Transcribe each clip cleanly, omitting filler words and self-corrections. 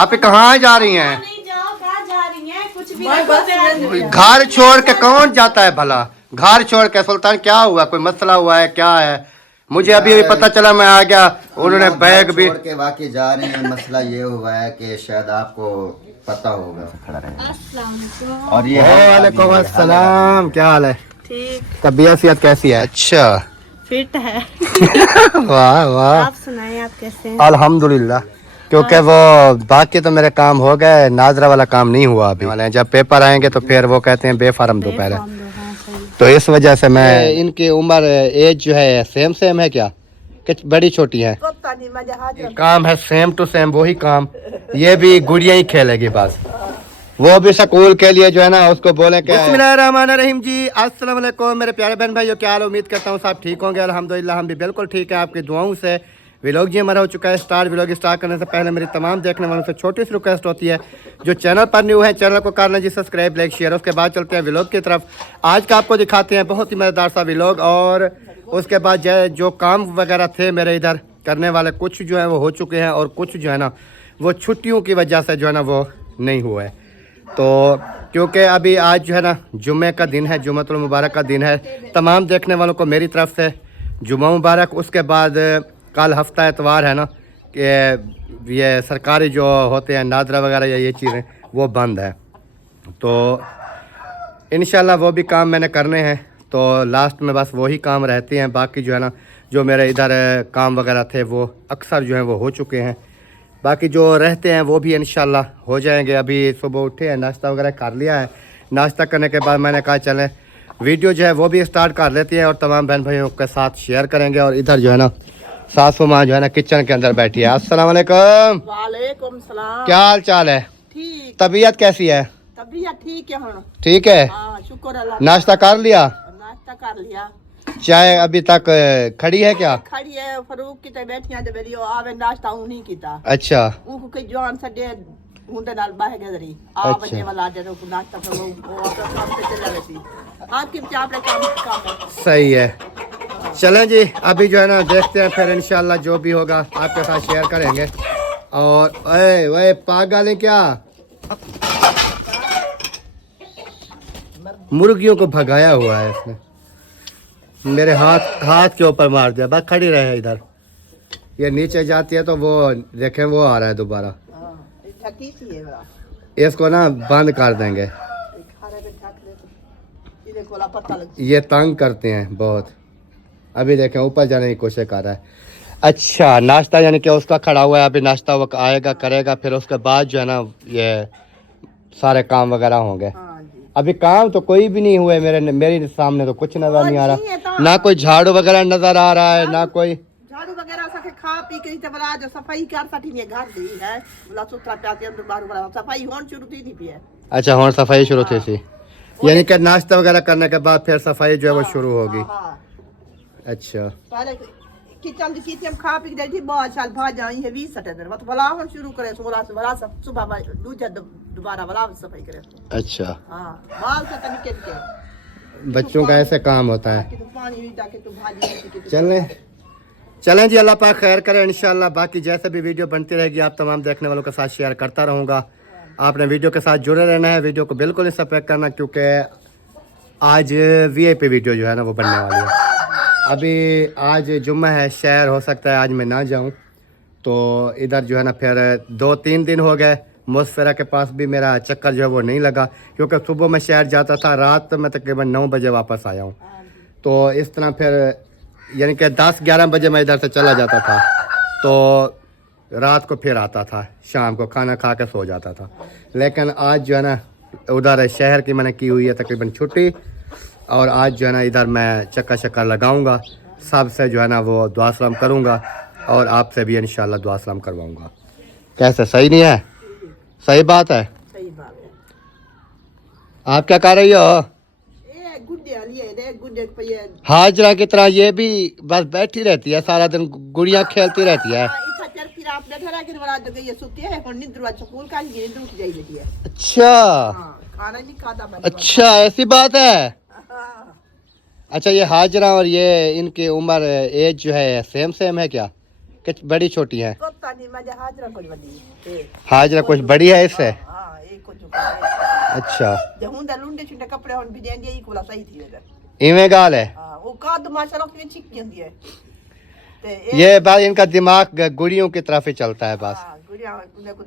आप कहाँ जा रही हैं? नहीं जाओ, कहाँ जा रही हैं? कुछ भी घर छोड़ के कौन जाता है भला? घर छोड़ के सुल्तान क्या हुआ? कोई मसला हुआ है क्या है? मुझे अभी पता चला, मैं आ गया, उन्होंने बैग भी छोड़ के वाकई जा रहे हैं। मसला ये हुआ है कि शायद आपको पता होगा। खड़ा रहे। और ये वालेकुम अस्सलाम, क्या हाल है? ठीक, तबीयत सेहत कैसी है? अच्छा फिट है। वाह वाह, आप सुनाएं, आप कैसे हैं? अल्हम्दुलिल्लाह। क्योंकि वो बाकी तो मेरे काम हो गए, नाजरा वाला काम नहीं हुआ अभी वाले। जब पेपर आएंगे तो फिर वो कहते हैं बेफार्म दो पहले, तो इस वजह से मैं इनकी उम्र एज जो है सेम सेम है क्या कि बड़ी छोटी है? काम है सेम टू सेम, वही काम। ये भी गुड़िया ही खेलेगी बस। वो भी स्कूल के लिए जो है ना उसको बोले क्या। बिस्मिल्लाहिर्रहमानिर्रहीम जी, अस्सलाम वालेकुम मेरे प्यारे बहन भाइयों, क्या हाल? उम्मीद करता हूँ सब ठीक होंगे। अल्हम्दुलिल्लाह हम भी बिल्कुल ठीक है, आपकी दुआओं से। व्लॉग जी हमारा हो चुका है स्टार्ट। व्लॉग स्टार्ट करने से पहले मेरी तमाम देखने वालों से छोटी सी रिक्वेस्ट होती है, जो चैनल पर न्यू है चैनल को करना जी सब्सक्राइब, लाइक, शेयर। उसके बाद चलते हैं व्लॉग की तरफ। आज का आपको दिखाते हैं बहुत ही मज़ेदार सा व्लॉग। और उसके बाद जो काम वगैरह थे मेरे इधर करने वाले, कुछ जो है वो हो चुके हैं और कुछ जो है ना वो छुट्टियों की वजह से जो है ना वो नहीं हुए। तो क्योंकि अभी आज जो है ना जुम्मे का दिन है, जुम्मतुल मुबारक का दिन है। तमाम देखने वालों को मेरी तरफ से जुम्मा मुबारक। उसके बाद कल हफ्ता एतवार है ना कि ये सरकारी जो होते हैं नादरा वगैरह या ये चीज़ें वो बंद है, तो इंशाल्लाह वो भी काम मैंने करने हैं। तो लास्ट में बस वही काम रहते हैं। बाकी जो है ना जो मेरे इधर काम वगैरह थे वो अक्सर जो है वो हो चुके हैं। बाकी जो रहते हैं वो भी इंशाल्लाह हो जाएंगे। अभी सुबह उठे हैं, नाश्ता वगैरह कर लिया है। नाश्ता करने के बाद मैंने कहा चलें वीडियो जो है वो भी स्टार्ट कर लेते हैं और तमाम बहन भाइयों के साथ शेयर करेंगे। और इधर जो है ना सासू माँ जो है ना किचन के अंदर बैठी है। अस्सलाम वालेकुम। वालेकुम सलाम। क्या हाल चाल है? ठीक, तबीयत कैसी है? तबीयत ठीक है। हुन ठीक है। हाँ, शुक्र अल्लाह। नाश्ता कर लिया? नाश्ता कर लिया। चाय अभी तक खड़ी है क्या? खड़ी है, फरूक की बैठियां ते मेरी आवे नाश्ता नहीं कीता। अच्छा उनको कोई जवान सडे हुंदे नाल बाह गए जरी आ अच्छा। बजे वाला दे को नाश्ता करो वो अपना काम पे चला गई थी। आप किम चाप रे काम है। सही है। चलें जी, अभी जो है ना देखते हैं, फिर इंशाल्लाह जो भी होगा आपके साथ शेयर करेंगे। और ओए पागल है क्या? मुर्गियों को भगाया हुआ है इसने, मेरे हाथ के ऊपर मार दिया। बस खड़ी रहे इधर, ये नीचे जाती है तो वो देखें वो आ रहा है दोबारा। ठकी सी है बड़ा, इसको ना बंद कर देंगे, खारे पे ठक दे तो इधर कोला पता लग। ये तंग करते हैं बहुत। अभी देखें ऊपर जाने की कोशिश कर रहा है। अच्छा नाश्ता यानी कि उसका खड़ा हुआ है, अभी नाश्ता वो आएगा करेगा, फिर उसके बाद जो है ना ये सारे काम वगैरह होंगे। हां जी। अभी काम तो कोई भी नहीं हुए मेरे सामने, तो कुछ नजर नहीं आ रहा, ना कोई झाड़ू वगैरह नजर आ रहा है, ना कोई झाड़ू वगैरह सके खा पी के ते बला जो सफाई कर सटी ने घर दी है बोला सुथरा प्याते अंदर बाहर बड़ा सफाई होन शुरू थी नहीं पी है। अच्छा होन सफाई शुरू थी सी, यानी कि नाश्ता वगैरह करने के बाद फिर सफाई जो है वो शुरू होगी। हां, अच्छा पहले किचन की सीटी हम खा पी के थी बहुत साल भाज आई है 20 सटे मत भला हम शुरू करे 16 से भला सब सुबह में दूसरा दोबारा भला सफाई करे। अच्छा हां, बाल से तनिके के बच्चों का ऐसे काम होता है। कि तू पानी भी डाके तू भाजी चलें जी, अल्लाह पाक खैर करें इंशाल्लाह। बाकी जैसे भी वीडियो बनती रहेगी आप तमाम देखने वालों के साथ शेयर करता रहूँगा। आपने वीडियो के साथ जुड़े रहना है, वीडियो को बिल्कुल नहीं सब्सक्राइब करना, क्योंकि आज VIP वीडियो जो है ना वो बनने वाली है। अभी आज जुम्मा है, शहर हो सकता है आज मैं ना जाऊँ, तो इधर जो है ना फिर 2-3 दिन हो गए मुसफिरा के पास भी मेरा चक्कर जो है वो नहीं लगा, क्योंकि सुबह मैं शहर जाता था, रात में तकरीबन 9 बजे वापस आया हूँ। तो इस तरह फिर यानी कि 10-11 बजे मैं इधर से चला जाता था, तो रात को फिर आता था, शाम को खाना खा के सो जाता था। लेकिन आज जो है ना उधर शहर की मैंने की हुई है तकरीबन छुट्टी, और आज जो है ना इधर मैं चक्कर लगाऊंगा, सबसे जो है ना वो दुआ सलाम करूंगा और आपसे भी इंशाल्लाह दुआ सलाम करवाऊंगा। कैसे, सही नहीं है? सही बात है। सही बात है। आप क्या कर रही हो? ए गुड्डे लिए रे गुड्डे पे ये हाजरा की तरह ये भी बस बैठी रहती है सारा दिन, गुड़िया खेलती रहती है। इतना चल फिर आप बैठा रह के बड़ा जगह ये सुती है और नींद दरवाजा स्कूल का ही नींद उठ जाई बेटी है। अच्छा हां, खाना नहीं खाता मैंने। अच्छा ऐसी बात है। हाँ। अच्छा ये हाजरा और ये इनकी उम्र एज जो है सेम सेम है क्या? कि बड़ी छोटी है? पता नहीं मैं हाजरा कोई बड़ी हाजरा कुछ बड़ी है इससे? हां एक कुछ अच्छा जहुंदा लुंडे छुंडे कपड़े हुन भी देंदी ई कोला सही थी उधर इवें गाल है। हां वो काद माशाल्लाह कितनी चिक जंदी है ते ये बात इनका दिमाग गुड़ियों की तरफ ही चलता है बस। हां गुड़िया उन्हें कुछ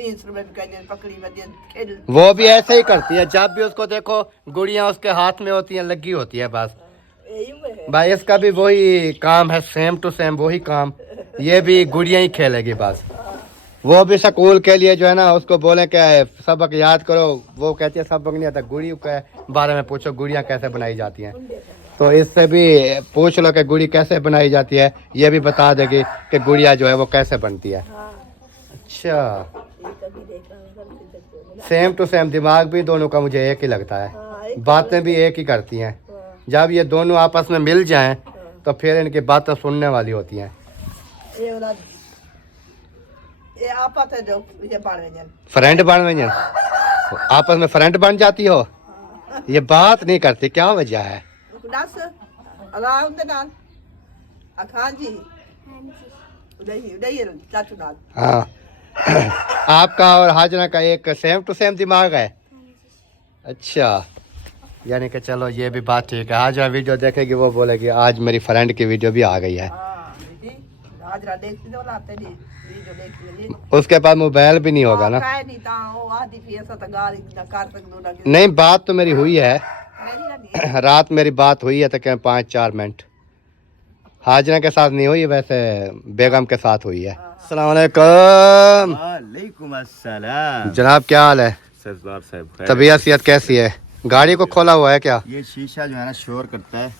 इंस्ट्रूमेंट का पकड़ी बदी खेल वो भी ऐसे ही करती है, जब भी उसको देखो गुड़ियां उसके हाथ में होती हैं, लगी होती है बस। भाई इसका भी वही काम है, सेम टू सेम वही काम, ये भी गुड़ियां ही खेलेगी बस। वो भी स्कूल के लिए जो है ना उसको बोले क्या है सबक याद करो, वो कहती है सबक नहीं आता, गुड़ी के बारे में पूछो गुड़ियां कैसे बनाई जाती हैं। तो इससे भी पूछ लो कि गुड़ी कैसे बनाई जाती है, ये भी बता देगी कि गुड़िया जो है वो कैसे बनती है। अच्छा सेम टू सेम, दिमाग भी दोनों का मुझे एक ही लगता है, बातें भी एक ही करती हैं। जब ये दोनों आपस में मिल जाएं तो फिर इनकी बातें सुनने वाली होती हैं। ये आपस है जो ये बाड़वेंजन फ्रेंड बन गए आपस में, फ्रेंड बन जाती हो, ये बात नहीं करती, क्या वजह है? दस आराम दे नाल अखान जी उदई उदई चाचू नाल। हाँ आपका और हाजना का एक सेम टू सेम दिमाग है। अच्छा यानी कि चलो ये भी बात ठीक है, हाजरा वीडियो देखेगी वो बोलेगी आज मेरी फ्रेंड की वीडियो भी आ गई है। हाजरा देखती तो लाते नहीं वीडियो देखती उसके पास मोबाइल भी नहीं होगा ना? नहीं ता वो आधी फीस तो गाली ना कर सकदो ना नहीं बात तो मेरी हुई है, रात मेरी बात हुई है तो क्या 5-4 मिनट। हाजरा के साथ नहीं हुई, वैसे बेगम के साथ हुई है। अस्सलाम वालेकुम। वालेकुम अस्सलाम। जनाब क्या हाल है? सरदार साहब तबीयत सेहत कैसी है? गाड़ी को खोला हुआ है क्या? ये शीशा जो है ना शोर करता है।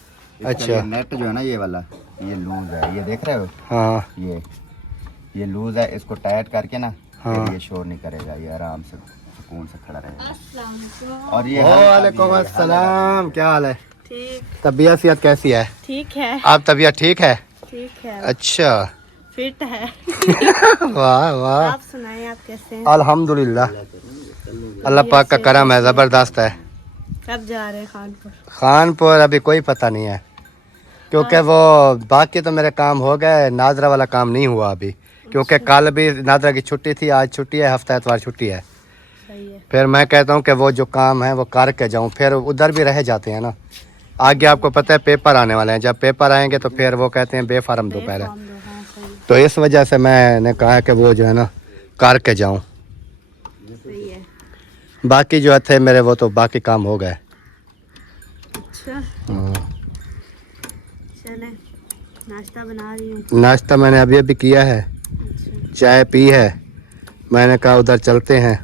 अच्छा। ये नेट जो है ना ये वाला ये लूज है, ये देख रहे हो? हाँ ये लूज है, इसको टाइट करके ना हाँ। ये शोर नहीं करेगा, ये आराम से सुकून से खड़ा रहेगा। और ये वालेकुम अस्सलाम, क्या हाल है? ठीक। तबीयत सेहत कैसी है? ठीक है। आप तबीयत ठीक है? ठीक है। अच्छा फिट है। वाह वाह, आप सुनाएं आप कैसे हैं? अल्हम्दुलिल्लाह, अल्लाह पाक का करम है, ज़बरदस्त है। कब जा रहे हैं खानपुर? खानपुर अभी कोई पता नहीं है, क्योंकि वो बाकी तो मेरे काम हो गए, नाजरा वाला काम नहीं हुआ अभी, क्योंकि कल भी नाजरा की छुट्टी थी, आज छुट्टी है, हफ्ता एतवार छुट्टी है। सही है। फिर मैं कहता हूँ कि वो जो काम है वो करके जाऊँ, फिर उधर भी रह जाते हैं ना। आगे आपको पता है पेपर आने वाले हैं, जब पेपर आएंगे तो फिर वो कहते हैं बेफारम दो पहले, हाँ, सही है। तो इस वजह से मैंने कहा कि वो जो है ना करके जाऊँ। सही है। बाकी जो थे मेरे वो तो बाकी काम हो गए। अच्छा चले, नाश्ता बना रही हूँ। नाश्ता मैंने अभी अभी किया है, अच्छा। चाय पी है, मैंने कहा उधर चलते हैं,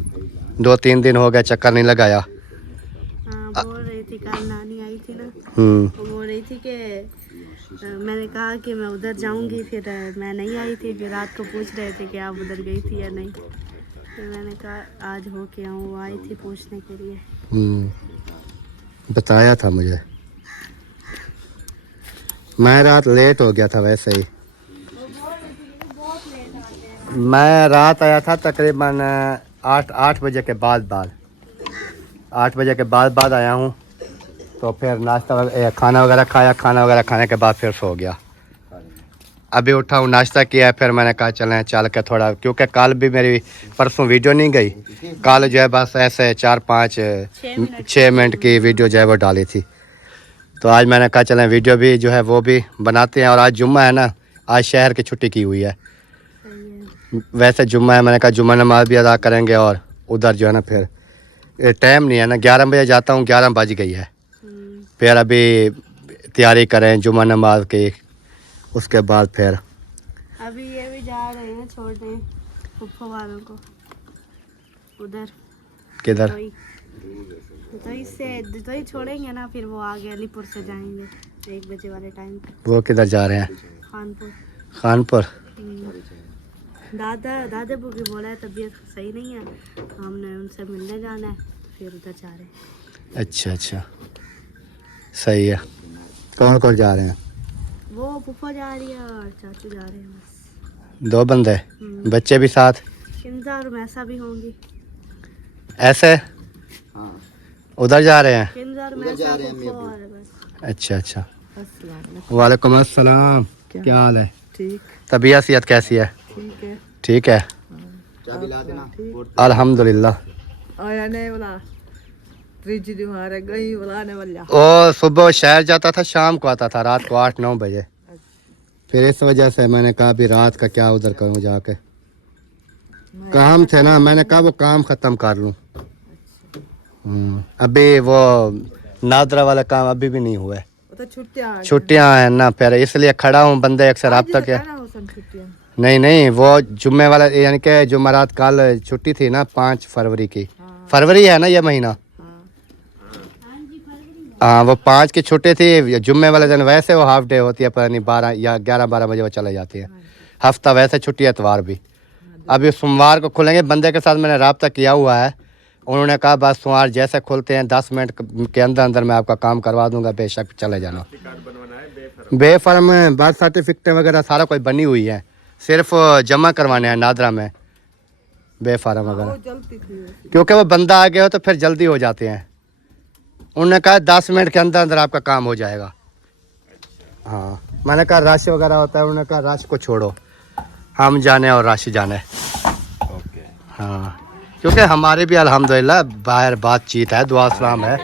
2-3 दिन हो गए चक्कर नहीं लगाया। हाँ बोल रही थी, कल नानी आई थी ना, वो बोल रही थी कि मैंने कहा कि मैं उधर जाऊंगी, फिर मैं नहीं आई थी, फिर रात को पूछ रहे थे कि आप उधर गई थी या नहीं, फिर मैंने कहा आज हो के आऊँ, वो आई थी पूछने के लिए। बताया था मुझे, मैं रात लेट हो गया था वैसे ही। मैं रात आया था तकरीबन 8 बजे के बाद 8 बजे के बाद आया हूँ, तो फिर नाश्ता खाना वगैरह खाया, खाना वगैरह खाने के बाद फिर सो गया। अभी उठा हूँ, नाश्ता किया, फिर मैंने कहा चलें चल के थोड़ा, क्योंकि कल भी मेरी परसों वीडियो नहीं गई, कल जो है बस ऐसे 4-5-6 मिनट की वीडियो जो है वो डाली थी, तो आज मैंने कहा चलें वीडियो भी जो है वो भी बनाते हैं। और आज जुम्मा है ना, आज शहर की छुट्टी की हुई है, वैसे जुम्मा है, मैंने कहा जुम्मा नमाज भी अदा करेंगे, और उधर जो है ना फिर टाइम नहीं है ना, 11 बजे जाता हूँ, 11 बज गई है, फिर अभी तैयारी करें जुम्मा नमाज की, उसके बाद फिर अभी ये भी जा रहे हैं छोड़ने फुफ्फो वालों को उधर। किधर? तो इससे तो ही छोड़ेंगे ना, फिर वो आगे अलीपुर से जाएंगे 1 बजे वाले टाइम पे। वो किधर जा रहे हैं? खानपुर। खानपुर। दादाबू की बोला है तबीयत सही नहीं है, हमने उनसे मिलने जाना है, फिर उधर जा रहे हैं। अच्छा सही है। कौन कौन जा रहे हैं? वो फूफा जा रही है और चाचू जा रहे हैं, बस 2 बंदे, बच्चे भी साथ? किंजा और मैसा भी होंगी। ऐसे? हाँ। उधर जा रहे हैं? किंजा और मैसा फूफा और बस। अच्छा। वालेकुम अस्सलाम, क्या हाल है? ठीक तबीयत सेहत कैसी है? ठीक है। ठीक है, चाबी ला देना। अल्हम्दुलिल्लाह। आया नहीं वाला फ्रिज दी मारे गई वाला ने वाला। ओ सुबह शहर जाता था, शाम को आता था, रात को 8-9 बजे। फिर इस वजह से मैंने कहा अभी रात का क्या उधर करूं जाके, काम थे ना, मैंने कहा वो काम खत्म कर लूं। अभी वो नादरा वाला काम अभी भी नहीं हुआ है, वो तो छुट्टियां हैं ना, फिर इसलिए खड़ा हूँ। बंदे अक्सर अब तक है। छुट्टियां नहीं वो जुम्मे वाला यानी कि जुमेरात कल छुट्टी थी ना, 5 फरवरी की। फरवरी है ना ये महीना? हाँ, वो 5 की छुट्टी थी। जुम्मे वाले दिन वैसे वो हाफ डे होती है, पता नहीं 12 या 11-12 बजे वो चले जाती है। हफ्ता वैसे छुट्टी है, इतवार भी। अभी सोमवार को खुलेंगे। बंदे के साथ मैंने रब्ता किया हुआ है, उन्होंने कहा बस सोमवार जैसे खुलते हैं 10 मिनट के अंदर अंदर मैं आपका काम करवा दूंगा, बेशक चले जाना। बेफर्म बर्थ सर्टिफिकेट वगैरह सारा कोई बनी हुई है, सिर्फ जमा करवाने हैं नादरा में बेफर्म वगैरह, क्योंकि वो बंदा आ गया हो तो फिर जल्दी हो जाते हैं। उन्होंने कहा 10 मिनट के अंदर अंदर आपका काम हो जाएगा। हाँ, मैंने कहा रश वगैरह होता है, उन्होंने कहा रश को छोड़ो, हम जाने और रश जाने। हाँ, क्योंकि हमारे भी अल्हम्दुलिल्लाह बाहर बातचीत है, दुआ सलाम है।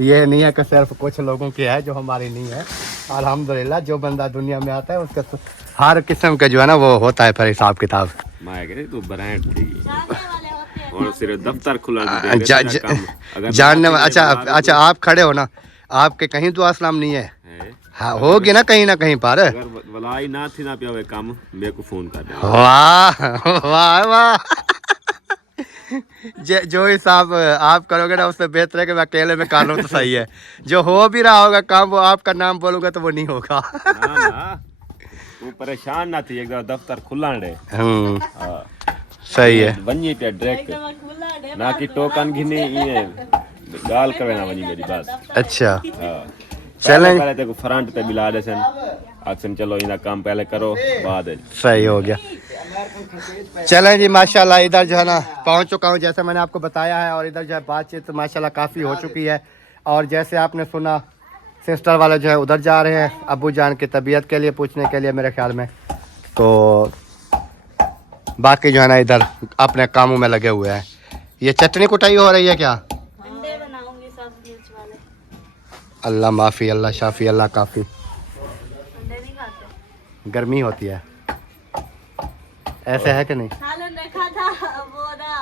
ये नहीं है कि सिर्फ कुछ लोगों की है जो हमारी नहीं है। अल्हम्दुलिल्लाह जो बंदा दुनिया में आता है उसका हर किस्म का जो है ना वो होता है फिर हिसाब किताब। तो ब्रांड थी और सिर्फ दफ्तर खुला जानने में। अच्छा आप खड़े हो ना, आपके कहीं दुआ सलाम नहीं है? हाँ, होगी ना कहीं पर। अगर वलाई ना थी ना पे काम मेरे को फोन कर दे। वाह वाह वाह। जो हिसाब आप करोगे ना उससे बेहतर है कि मैं अकेले में कर लूं तो सही है। जो हो भी रहा होगा काम, वो आपका नाम बोलूंगा तो वो नहीं होगा। ना तू परेशान ना थी, एक दफ्तर खुला रे। सही है। वनी पे डायरेक्ट ना कि टोकन घिनी ये गाल करे ना वनी मेरी बात। अच्छा चलें पहले तेको फ्रंट पे मिला दे सन एक्शन, चलो इना काम पहले करो बाद है। सही हो गया। चलें जी, माशाल्लाह इधर जो है ना पहुंच चुका हूं जैसे मैंने आपको बताया है, और इधर जो है बातचीत माशाल्लाह काफ़ी हो चुकी है। और जैसे आपने सुना सिस्टर वाले जो है उधर जा रहे हैं अबू जान की तबीयत के लिए पूछने के लिए मेरे ख्याल में, तो बाकी जो है ना इधर अपने कामों में लगे हुए हैं। ये चटनी कुटाई हो रही है क्या? अंडे बनाऊंगी सब मिर्च वाले। अल्लाह माफ़ी, अल्लाह शाफ़ी, अल्लाह काफ़ी। अंडे नहीं खाते, गर्मी होती है, ऐसे है कि नहीं? सालन रखा था, वो ना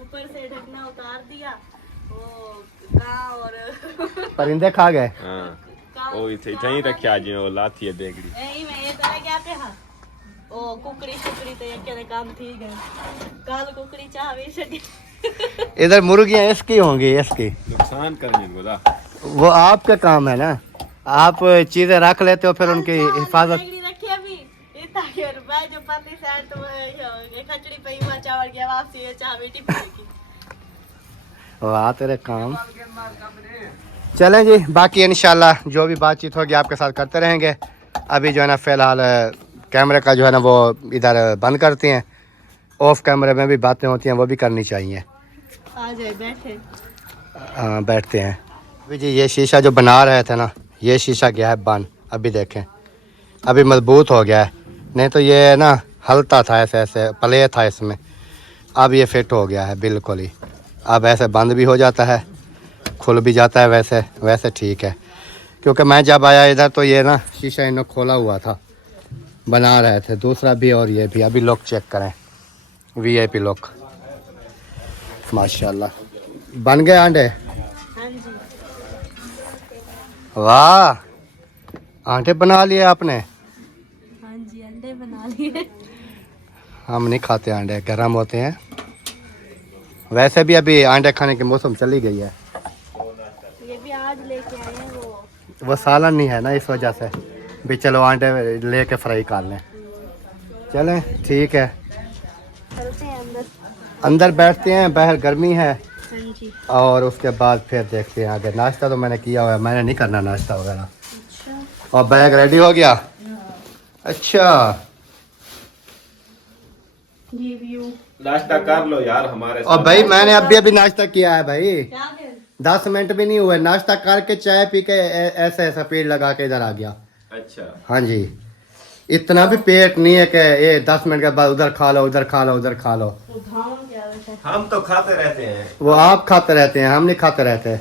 ऊपर से ढकना उतार दिया, वो कां और परिंदे खा गए। हां ओ इथे ही रखया आज वो लाती है देगड़ी एही में ये तरह क्या थे। हां ओ कुकड़ी तो ये के काम थी गए काल कुकड़ी चावे छड़ी। इधर मुर्गियां इसकी होंगी, इसकी नुकसान करने को ला। वो आपका काम है ना, आप चीजें रख लेते हो फिर उनकी हिफाजत। रखी अभी ताकि रुपए जो पति साइड तो खचड़ी पे हुआ चावल गया वापसी ये चाह बेटी की। वाह तेरे काम। चलें जी, बाकी इंशाल्लाह जो भी बातचीत होगी आपके साथ करते रहेंगे। अभी जो है ना फ़िलहाल कैमरे का जो है ना वो इधर बंद करते हैं, ऑफ कैमरे में भी बातें होती हैं वो भी करनी चाहिए। आ जाए बैठे। हाँ बैठते हैं। अभी जी ये शीशा जो बना रहे थे ना, ये शीशा गया है बंद। अभी देखें अभी मजबूत हो गया है, नहीं तो ये ना हलता था ऐसे ऐसे प्ले था इसमें, अब ये फिट हो गया है बिल्कुल ही। अब ऐसे बंद भी हो जाता है, खुल भी जाता है, वैसे वैसे ठीक है। क्योंकि मैं जब आया इधर तो ये ना शीशा इन्होंने खोला हुआ था, बना रहे थे दूसरा भी और ये भी। अभी लॉक चेक करें, VIP लॉक माशाल्लाह। बन गए अंडे? हाँ जी। वाह आंटे बना लिए आपने? हाँ जी अंडे बना लिए। हम नहीं खाते अंडे, गर्म होते हैं। वैसे भी अभी अंडे खाने की मौसम चली गई है। ये भी आज लेके आए हैं वो सालन नहीं है ना, इस वजह से भी चलो अंडे लेके फ्राई कर लें। चलें ठीक है, चलते हैं अंदर। अंदर बैठते हैं, बाहर गर्मी है। हाँ जी। और उसके बाद फिर देखते हैं आगे। नाश्ता तो मैंने किया हुआ है, मैंने नहीं करना नाश्ता वगैरह। अच्छा। और बैग रेडी हो गया? अच्छा ये व्यू नाश्ता कर लो यार हमारे और भाई मैंने अभी नाश्ता किया है भाई, क्या है? 10 मिनट भी नहीं हुए। नाश्ता करके चाय पी के ऐसे ऐसा पेड़ लगा के इधर आ गया। अच्छा हाँ जी, इतना भी पेट नहीं है कि ये 10 मिनट के बाद उधर खा लो, उधर खा लो, उधर खा लो। वो धाम क्या वैसे हम तो खाते रहते हैं। वो आप खाते रहते हैं, हम नहीं खाते रहते।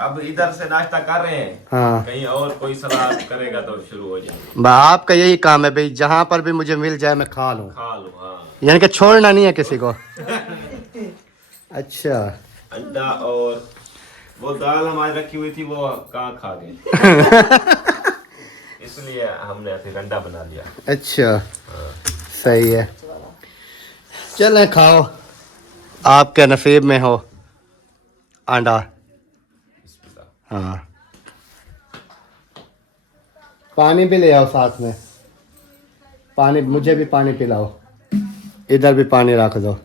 अब इधर से नाश्ता कर रहे हैं, हाँ, कहीं और कोई सलाद करेगा तो शुरू हो जाए। आपका यही काम है भाई, जहाँ पर भी मुझे मिल जाए मैं खा लूँ, खा लो। हाँ, यानी कि छोड़ना नहीं है किसी को। अच्छा, अंडा और वो दाल हमारी रखी हुई थी, वो कहाँ खा गए। इसलिए हमने फिर अंडा बना लिया। अच्छा, सही है। चलें खाओ, आपके नसीब में हो अंडा। हाँ, पानी भी ले आओ साथ में, पानी मुझे भी पानी पिलाओ, इधर भी पानी रख दो।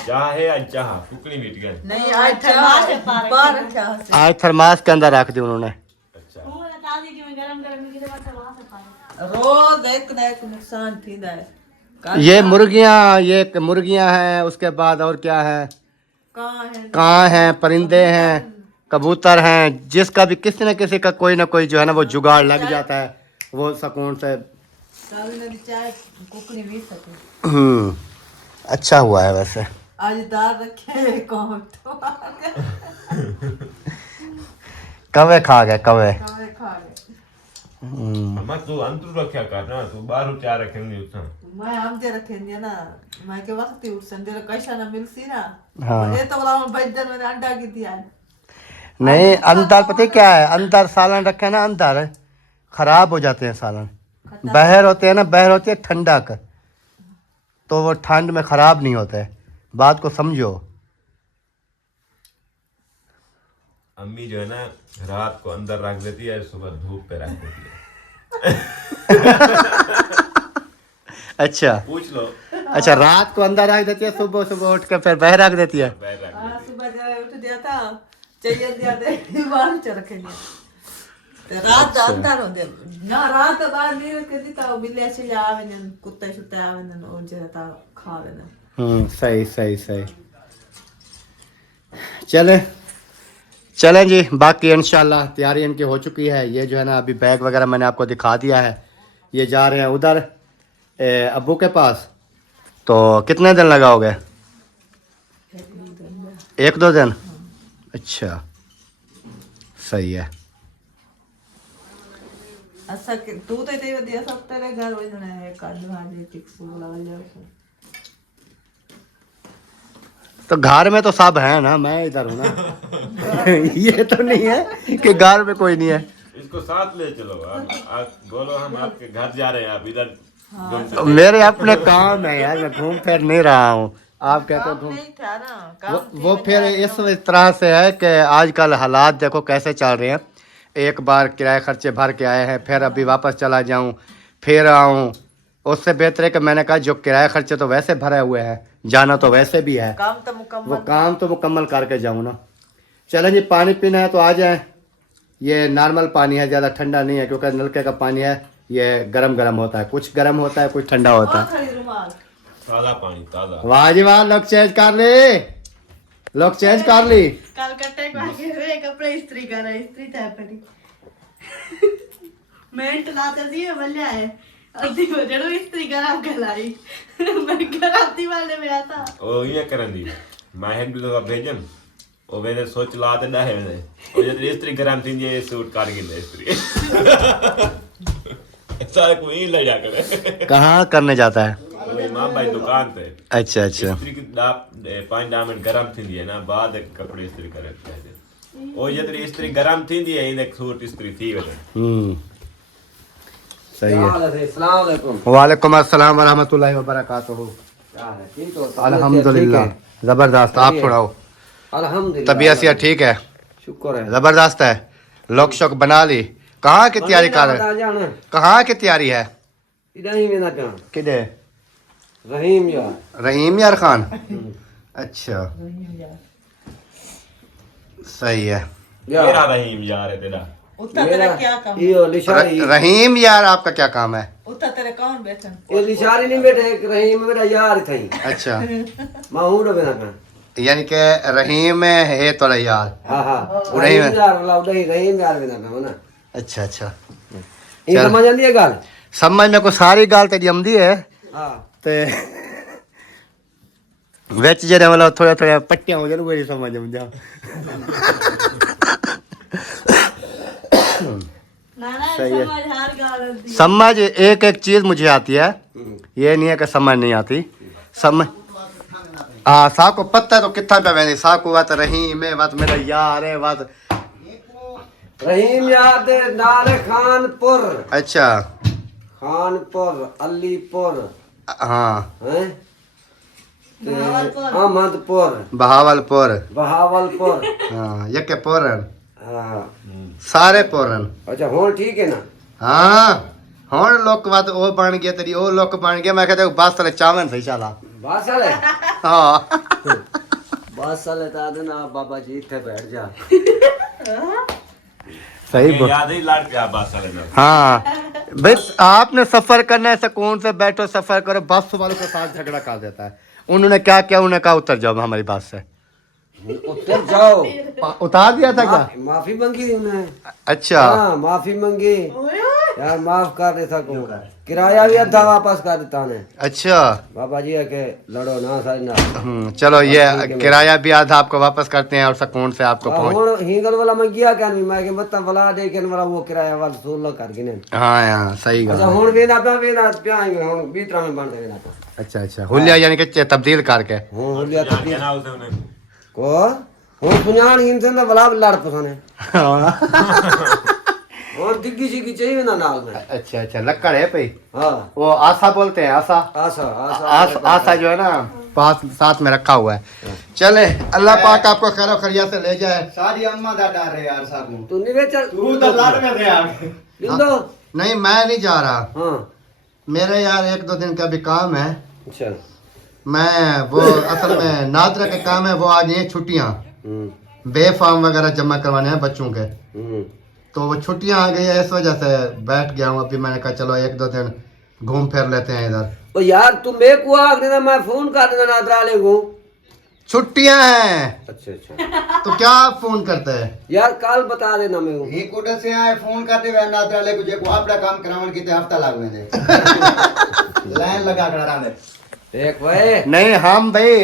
चाह है आज चाह टुकड़ी मीट गए। नहीं आज थर्मास है बाहर रखा है। आज थर्मास के अंदर रख दी उन्होंने। अच्छा, वो बता दी कि मैं गरम की तरह वहां से पानी रोज एक ना एक नुकसान थींदा है। ये मुर्गियां हैं, उसके बाद और क्या है, कां हैं, परिंदे हैं, कबूतर हैं, जिसका भी किसी न किसी का कोई ना कोई जो है ना वो जुगाड़ लग जाता है, वो सुकून से। चाय कुकड़ी भी सके। अच्छा हुआ है वैसे। आज दाल रखे कौन तो कवे खा गए, कवे। खा गए। हम तू अंतर रखा करना, तू बाहर चाह रखेंगे उसमें। मैं हम जे रखेंगे ना, मैं के वक्त ही उठ संदे कैसा ना मिलसी ना। हाँ। ये तो बोला मैं बजदन में अंडा की दिया। नहीं, अंदर पता है क्या है, अंदर सालन रखे ना, अंदर खराब हो जाते हैं सालन। बहर होते हैं ना, बहर होती है ठंडक, तो वो ठंड में खराब नहीं होते। बात को समझो। अम्मी जो है ना रात को अंदर रख देती है, सुबह धूप पे रख देती है। अच्छा, पूछ लो। अच्छा, रात को अंदर रख देती है, सुबह सुबह उठ के फिर बाहर रख देती है। बाहर रख देती है। सुबह जब उठ दिया था चाहिए दिया थे बाहर च रखेंगे। रात अंदर होते ना, रात बाहर नहीं रखे थी तो बिल्ली से आवे न, कुत्ते शुत्ते आवे न और जता खावे न। सही सही सही। चलें जी, बाकी इंशाल्लाह तैयारी इनकी हो चुकी है। ये जो है ना अभी बैग वगैरह मैंने आपको दिखा दिया है। ये जा रहे हैं उधर अब्बू के पास। तो कितने दिन लगाओगे? 1-2 दिन। अच्छा, सही है। अच्छा तू तो इतने वधिया सब तेरे घर हो जाना है, एक आध भाजी टिक्स लगा जाओ। तो घर में तो सब है ना, मैं इधर हूँ ना। ये तो नहीं है कि घर में कोई नहीं है। इसको साथ ले चलो। आप बोलो हम आपके घर जा रहे हैं, आप इधर घूम तो मेरे अपने काम है यार, मैं घूम फिर नहीं रहा हूँ। आप कहते हो घूम, नहीं था ना वो फिर इस तरह से है कि आजकल हालात देखो कैसे चल रहे हैं। एक बार किराए खर्चे भर के आए हैं, फिर अभी वापस चला जाऊँ, फिर आऊँ। उससे बेहतर है कि मैंने कहा जो किराए खर्चे तो वैसे भरे हुए हैं, जाना तो वैसे भी है, काम तो मुकम्मल, वो काम तो मुकम्मल करके जाऊँ ना। चलें जी, पानी पीना है तो आ जाएं। ये नॉर्मल पानी है, ज़्यादा ठंडा नहीं है, क्योंकि नलके का पानी है। ये गरम गरम होता है, कुछ गरम होता है, कुछ ठंडा होता है। ताज़ा पानी ताज़ा। वाह जी वाह, लोग चेंज कर ली, लोग चेंज कर ली। कल कट्टे को आके वे कपड़े इस्त्री कर रहे, इस्त्री तय पड़ी। मैं लाते थी बल्ले आए अद्धी बजड़ो इस्त्री गरम कराई। मैं गराती वाले में आता ओ ये करन दी माहन भी तो भेजन ओ मैंने सोच ला दे है मैंने ओ जे इस्त्री गरम थी ये सूट काट के इस्त्री। सारे कोई ले जा कर कहाँ करने जाता है? इमाम भाई दुकान पे। अच्छा अच्छा। इस्त्री की दाप 5 मिनट गरम थी है ना, बाद कपड़े इस्त्री करे ओ ये इस्त्री गरम थी है, इन सूट इस्त्री थी वजह। सही है। वालेकुम अस्सलाम व रहमतुल्लाहि व बरकातुहू। अल्हम्दुलिल्लाह जबरदस्त। आप सुनाओ? अल्हम्दुलिल्लाह तबीयत ठीक है? शुक्र है। जबरदस्त है। लोक शोक बना ली? कहाँ की तैयारी कर रहे हैं? कहाँ की तैयारी है? किधे? रहीम यार खान। अच्छा, सही है। मेरा रहीम यार है तेरा। उत्ता तेरा क्या काम है? रहीम यार आपका क्या काम है? उत्ता तेरे कौन बैठन? ये लिशारी नहीं बैठे, रहीम मेरा यार था। अच्छा, मैं हूं ना बिना यानी कि रहीम है थोड़ा यार। हां हां, रहीम यार लाउड ही रहीम यार बिना ना। अच्छा अच्छा, ये समझ आंदी है गल? समझ में को सारी गाल तेरी आमदी है हाँ ते विच जेह्ड़े मतलब थोड़े थोड़े पट्टियां हो जान मेरी समझ में जा नाना सही है। समझ हर गाल होती है। समझ एक एक चीज मुझे आती है, ये नहीं है कि समझ नहीं आती। समझ हाँ सा को पता है तो कितना पे वेंदी सा को बात रहीम है बात मेरा यार है बात रहीम याद नाले खानपुर अच्छा खानपुर अलीपुर हाँ हैं बहावलपुर। अहमदपुर बहावलपुर बहावलपुर हाँ यके पोरन हाँ सारे पोरन अच्छा हुन ठीक है ना हाँ हुन लोक बात ओ बन गया तेरी ओ लोक बन गया मैं कहते बस तले चावन सही चला बस वाले हाँ बस वाले ताद ना बाबा जी इथे बैठ जा सही बोल याद ही लाट गया बस वाले में। हाँ बस आपने सफर करना है सुकून से बैठो सफर करो बस वालों के साथ झगड़ा कर देता है उन्होंने क्या किया उन्होंने कहा उतर जाओ हमारी बस से उतर जाओ उतार दिया था क्या माफी मांगी उन्हें अच्छा हाँ माफी मांगी यार माफ कर देता को किराया भी अद्धा वापस कर देता ने अच्छा बाबा जी है के लड़ो ना सारी ना चलो ये किराया भी आधा आपको वापस करते हैं और सुकून से आपको पहुंच हुन हिंगल वाला मंगिया क्या नहीं मैं के मत वाला दे के वाला वो किराया वाला 16 कर गिने हाँ हाँ सही अच्छा गल हुन वेना पे आएंगे हुन बीतरा में बन देना तो अच्छा अच्छा हुलिया यानी कि तब्दील करके हुन हुलिया तो क्या ना उसे उन्हें को हुन पुजान हिंद से वाला लड़ पसने और दिग्गी जी की चाहिए ना नाल में अच्छा अच्छा लक्कड़ है भाई हाँ वो आशा बोलते हैं आशा आशा आशा आशा जो है ना पास साथ में रखा हुआ है चले अल्लाह पाक आपको खैर खरिया से ले जाए सारी अम्मा दा डर है यार साकू तू नहीं चल तू तो लाट में दे आगे लिंदो नहीं मैं नहीं जा रहा हाँ मेरे यार 1-2 दिन का भी काम है अच्छा मैं वो असल में नादरा के काम है वो आ गई हैं छुट्टियाँ बे फॉर्म वगैरह जमा करवाने हैं बच्चों के तो वो छुट्टियाँ आ गई है इस वजह से बैठ गया हूँ अभी मैंने कहा चलो 1-2 दिन घूम फिर लेते हैं इधर ओ यार तू मेरे को आग देना मैं फोन कर देना नादरा ले को छुट्टियाँ हैं अच्छा अच्छा तो क्या आप फोन करते हैं यार कल बता देना मेरे को ही कोटे से आए फोन करते हुए नादरा ले को जो आपड़ा काम करावन की हफ्ता लागवे दे लाइन लगा कर रहा दे देख भाई नहीं हम भाई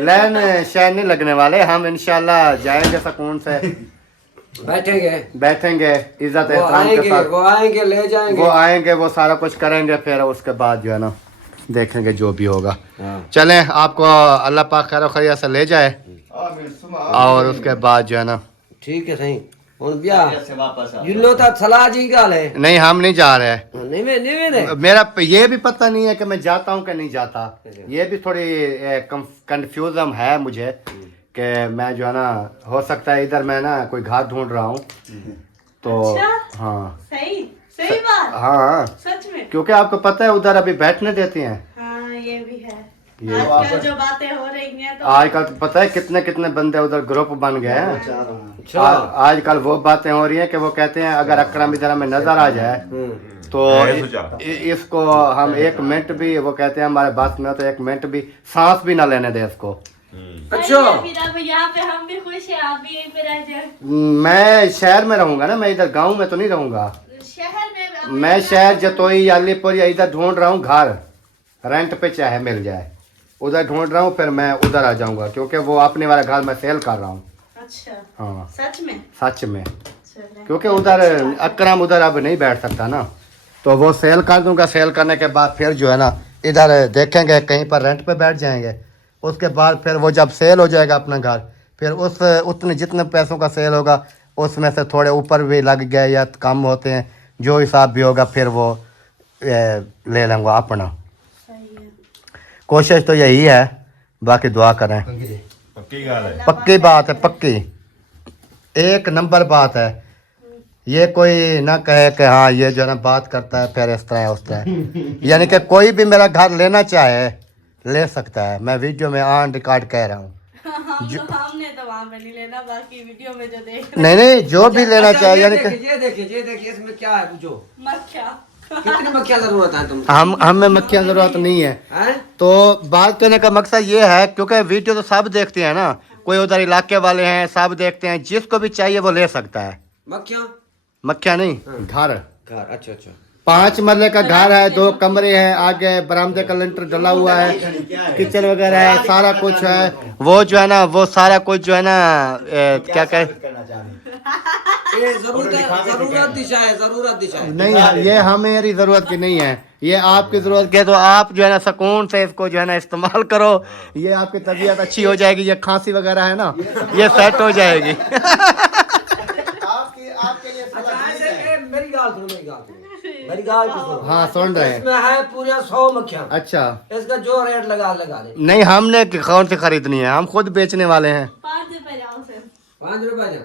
लाइन शायद नहीं लगने वाले हम इंशाल्लाह जाएंगे सुकून से बैठेंगे इज्जत एहतराम के साथ वो आएंगे ले जाएंगे वो आएंगे वो सारा कुछ करेंगे फिर उसके बाद जो है ना देखेंगे जो भी होगा चलें आपको अल्लाह पाक खैर खैरिया से ले जाए और उसके बाद जो है ना ठीक है सही और ब्याह युनो ता सलाह जी गाल है नहीं हम नहीं जा रहे हैं नहीं मैं मेरा ये भी पता नहीं है कि मैं जाता हूँ कि नहीं जाता ये भी थोड़ी कंफ्यूजन है मुझे कि मैं जो है ना हो सकता है इधर मैं ना कोई घर ढूंढ रहा हूँ तो अच्छा? हाँ सही सही बात हाँ सच में क्योंकि आपको पता है उधर अभी बैठने देती हैं हाँ ये भी है ये आजकल जो बातें हो रही हैं तो आजकल तो पता है कितने कितने बंदे उधर ग्रुप बन गए हैं आजकल वो बातें हो रही हैं कि वो कहते हैं अगर अकरम इधर हमें नजर आ जाए तो इसको हम 1 मिनट भी वो कहते हैं हमारे बस में तो 1 मिनट भी सांस भी ना लेने दे इसको अच्छा यहाँ पे हम भी खुश हैं आप भी यहीं पे रह जाए मैं शहर में रहूंगा ना मैं इधर गांव में तो नहीं रहूंगा शहर में मैं शहर जतोई अलीपुर या इधर ढूंढ रहा हूँ घर रेंट पे चाहे मिल जाए उधर ढूंढ रहा हूँ फिर मैं उधर आ जाऊंगा क्योंकि वो अपने वाला घर मैं सेल कर रहा हूँ अच्छा हाँ सच में सच में चलें। क्योंकि उधर अकरम उधर अब नहीं बैठ सकता ना तो वो सेल कर दूंगा सेल करने के बाद फिर जो है ना इधर देखेंगे कहीं पर रेंट पे बैठ जाएंगे उसके बाद फिर वो जब सेल हो जाएगा अपना घर फिर उतने जितने पैसों का सेल होगा उसमें से थोड़े ऊपर भी लग गए या कम होते हैं जो हिसाब भी होगा फिर वो ले लूँगा अपना कोशिश तो यही है बाकी दुआ करें पक्की गाल है पक्की बात है पक्की 1 नंबर बात है ये कोई ना कहे कि हाँ ये जो है ना बात करता है फिर इस तरह है उस तरह यानी कि कोई भी मेरा घर लेना चाहे ले सकता है मैं वीडियो में ऑन रिकॉर्ड कह रहा हूँ हमने तो वहाँ पे नहीं लेना बाकी वीडियो में जो देख नहीं जो भी लेना चाहे यानी कि ये देखिए इसमें क्या है पूछो मक्खिया कितनी मक्खियाँ जरूरत है तुम हमें मक्खियाँ जरूरत नहीं है हैं तो बात करने का मकसद ये है क्योंकि वीडियो तो सब देखते हैं ना कोई उधर इलाके वाले हैं सब देखते हैं जिसको भी चाहिए वो ले सकता है मक्खियाँ मक्खियाँ नहीं घर घर अच्छा 5 मरले का घर है, 2 कमरे हैं, आगे बरामदे का लेंटर डला हुआ है, किचन वगैरह है, सारा कुछ है। वो जो है ना, वो सारा कुछ जो है ना, क्या कहे, ये जरूरत दिशा है, जरूरत दिशा है। नहीं, ये हमारी जरूरत की नहीं है, ये आपकी जरूरत की है। तो आप जो है ना सुकून से इसको जो है ना इस्तेमाल करो, ये आपकी तबीयत अच्छी हो जाएगी। ये खांसी वगैरह है ना, ये सेट हो जाएगी। आपके लिए मेरी गाल सुनो, मेरी गाल सुनो। हाँ, सुन रहे हैं। इसमें है पूरा 100 मक्खियाँ। अच्छा, इसका जो रेट लगा दे। नहीं, हमने कौन सी खरीदनी है, हम खुद बेचने वाले हैं। 5 रुपए जाओ सिर्फ। 5 रुपए जा,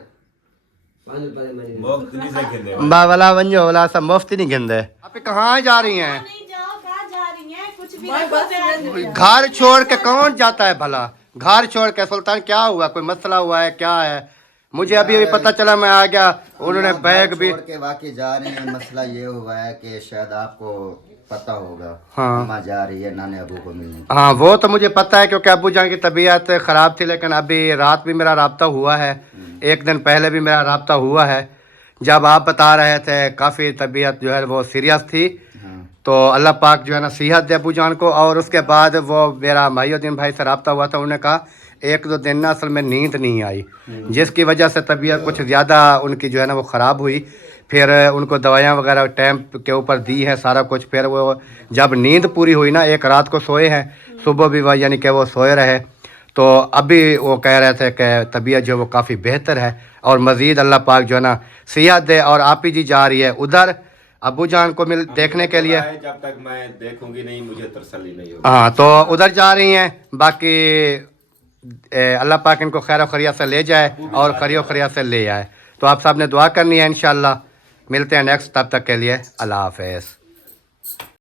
5 रुपए मेरी। मुफ्त नहीं से गिनने वाला वंजो वाला सब मुफ्त नहीं गिनते। आप कहाँ जा रही हैं? नहीं जाओ, कहाँ जा रही हैं? कुछ भी मैं बस घर छोड़ के कौन जाता है भला? घर छोड़ के सुल्तान, क्या हुआ? कोई मसला हुआ है क्या है? मुझे अभी अभी पता चला, मैं आ गया, उन्होंने बैग भी छोड़ के वाकई जा रहे हैं। मसला ये हुआ है कि शायद आपको पता होगा, हाँ। अम्मा जा रही है नाने अबू को मिलने। हाँ, वो तो मुझे पता है क्योंकि अब्बू जान की तबीयत ख़राब थी, लेकिन अभी रात भी मेरा राब्ता हुआ है, 1 दिन पहले भी मेरा राब्ता हुआ है। जब आप बता रहे थे काफ़ी तबीयत जो है वो सीरियस थी, तो अल्लाह पाक जो है ना सेहत दे अब्बू जान को। और उसके बाद वो मेरा माहिउद्दीन भाई से रब्ता हुआ था, उन्होंने कहा 1-2 दिन ना असल में नींद नहीं आई, जिसकी वजह से तबीयत कुछ ज़्यादा उनकी जो है ना वो ख़राब हुई। फिर उनको दवाइयाँ वगैरह टाइम के ऊपर दी है, सारा कुछ। फिर वो जब नींद पूरी हुई ना, एक रात को सोए हैं, सुबह भी वह यानी कि वो सोए रहे, तो अभी वो कह रहे थे कि तबीयत जो वो काफ़ी बेहतर है और मज़ीद अल्लाह पाक जो है ना सेहत दे। और आप ही जी जा रही है उधर अब्बू जान को देखने के लिए। जब तक मैं देखूंगी नहीं मुझे तसल्ली नहीं होगी। हाँ, तो उधर जा रही हैं। बाकी अल्लाह पाक इनको खैर खैरियत से ले जाए और खैरियत से ले आए। तो आप साहब ने दुआ करनी है, इंशाल्लाह मिलते हैं नेक्स्ट। तब तक के लिए अल्लाह हाफ़िज़।